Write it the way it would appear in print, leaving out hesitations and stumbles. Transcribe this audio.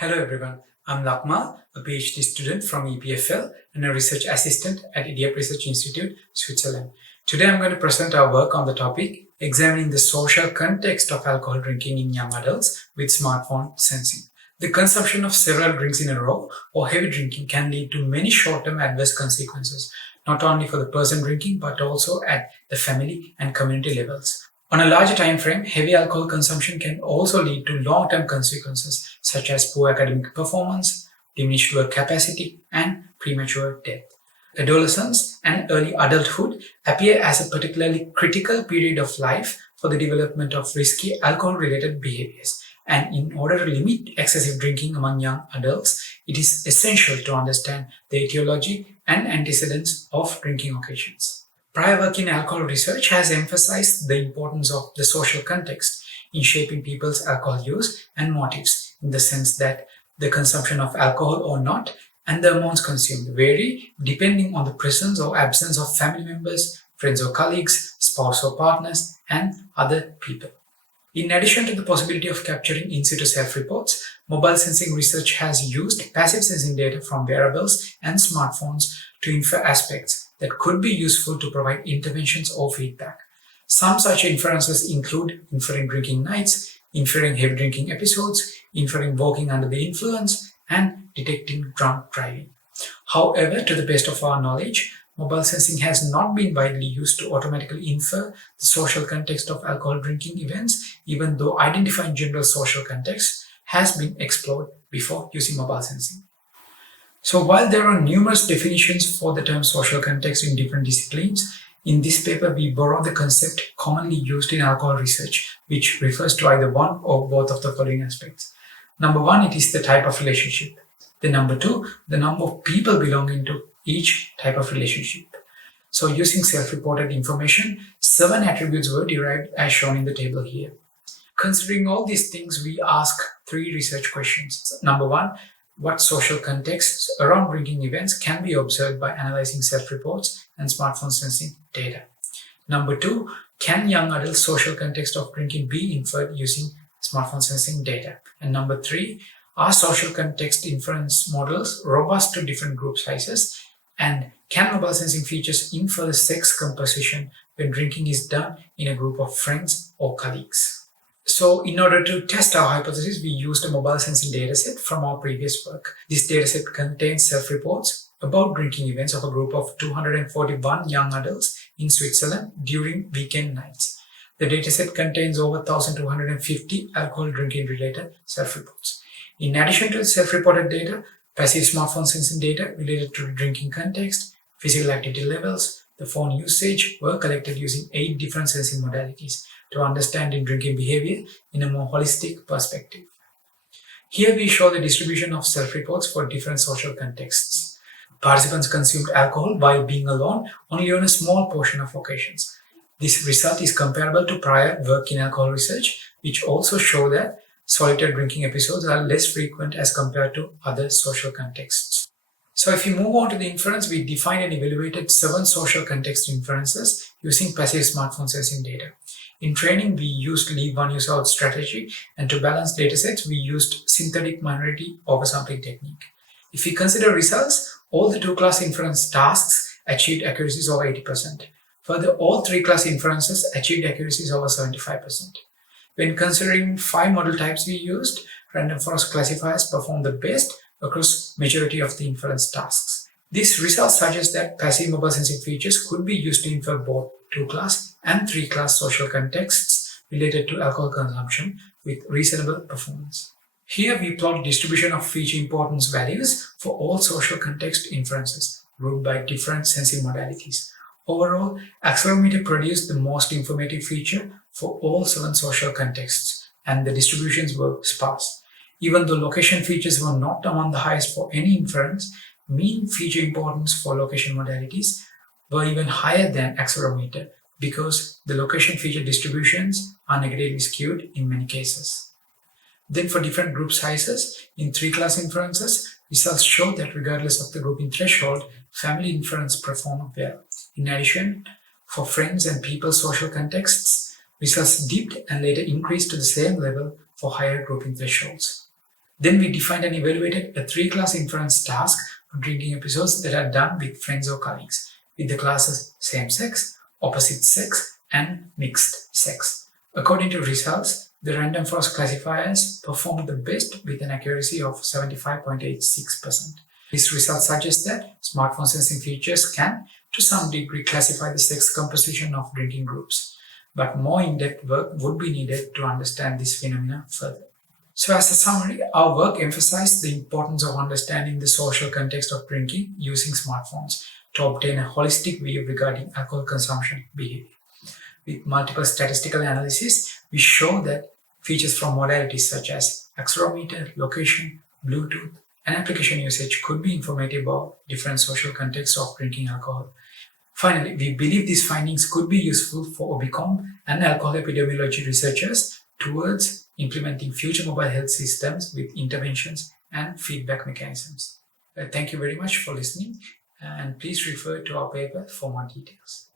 Hello everyone, I'm Lakmal, a PhD student from EPFL and a research assistant at Idiap Research Institute, Switzerland. Today I'm going to present our work on the topic examining the social context of alcohol drinking in young adults with smartphone sensing. The consumption of several drinks in a row or heavy drinking can lead to many short-term adverse consequences, not only for the person drinking but also at the family and community levels. On a larger time frame, heavy alcohol consumption can also lead to long-term consequences such as poor academic performance, diminished work capacity, and premature death. Adolescence and early adulthood appear as a particularly critical period of life for the development of risky alcohol-related behaviors. And in order to limit excessive drinking among young adults, it is essential to understand the etiology and antecedents of drinking occasions. Prior work in alcohol research has emphasized the importance of the social context in shaping people's alcohol use and motives, in the sense that the consumption of alcohol or not and the amounts consumed vary depending on the presence or absence of family members, friends or colleagues, spouse or partners, and other people. In addition to the possibility of capturing in-situ self-reports, mobile sensing research has used passive sensing data from wearables and smartphones to infer aspects that could be useful to provide interventions or feedback. Some such inferences include inferring drinking nights, inferring heavy drinking episodes, inferring walking under the influence, and detecting drunk driving. However, to the best of our knowledge, mobile sensing has not been widely used to automatically infer the social context of alcohol drinking events, even though identifying general social context has been explored before using mobile sensing. So while there are numerous definitions for the term social context in different disciplines, in this paper we borrow the concept commonly used in alcohol research, which refers to either one or both of the following aspects. Number one, it is the type of relationship. Then number two, the number of people belonging to each type of relationship. So using self-reported information, 7 attributes were derived as shown in the table here. Considering all these things, we ask 3 research questions. Number one, what social contexts around drinking events can be observed by analyzing self-reports and smartphone sensing data? Number 2, can young adults' social context of drinking be inferred using smartphone sensing data? And number 3, are social context inference models robust to different group sizes? And can mobile sensing features infer the sex composition when drinking is done in a group of friends or colleagues? So in order to test our hypothesis, we used a mobile sensing dataset from our previous work. This dataset contains self-reports about drinking events of a group of 241 young adults in Switzerland during weekend nights. The dataset contains over 1,250 alcohol drinking related self-reports. In addition to the self-reported data, passive smartphone sensing data related to drinking context, physical activity levels, the phone usage were collected using 8 different sensing modalities to understand drinking behavior in a more holistic perspective. Here we show the distribution of self-reports for different social contexts. Participants consumed alcohol while being alone only on a small portion of occasions. This result is comparable to prior work in alcohol research, which also show that solitary drinking episodes are less frequent as compared to other social contexts. So if we move on to the inference, we defined and evaluated 7 social context inferences using passive smartphone sensing data. In training, we used leave one user out strategy, and to balance datasets, we used synthetic minority oversampling technique. If we consider results, all the 2-class inference tasks achieved accuracies over 80%. Further, all 3-class inferences achieved accuracies over 75%. When considering 5 model types we used, random forest classifiers performed the best across majority of the inference tasks. This result suggests that passive mobile sensing features could be used to infer both 2-class and 3-class social contexts related to alcohol consumption with reasonable performance. Here we plot distribution of feature importance values for all social context inferences, grouped by different sensing modalities. Overall, accelerometer produced the most informative feature for all 7 social contexts, and the distributions were sparse. Even though location features were not among the highest for any inference, mean feature importance for location modalities were even higher than accelerometer because the location feature distributions are negatively skewed in many cases. Then for different group sizes, in 3-class inferences, results show that regardless of the grouping threshold, family inference performed well. In addition, for friends and people's social contexts, results dipped and later increased to the same level for higher grouping thresholds. Then we defined and evaluated a 3-class inference task for drinking episodes that are done with friends or colleagues, with the classes same sex, opposite sex, and mixed sex. According to results, the random forest classifiers performed the best with an accuracy of 75.86%. This result suggests that smartphone sensing features can, to some degree, classify the sex composition of drinking groups, but more in-depth work would be needed to understand this phenomena further. So as a summary, our work emphasized the importance of understanding the social context of drinking using smartphones to obtain a holistic view regarding alcohol consumption behavior. With multiple statistical analyses, we show that features from modalities such as accelerometer, location, Bluetooth, and application usage could be informative about different social contexts of drinking alcohol. Finally, we believe these findings could be useful for Ubicom and alcohol epidemiology researchers towards implementing future mobile health systems with interventions and feedback mechanisms. Thank you very much for listening, and please refer to our paper for more details.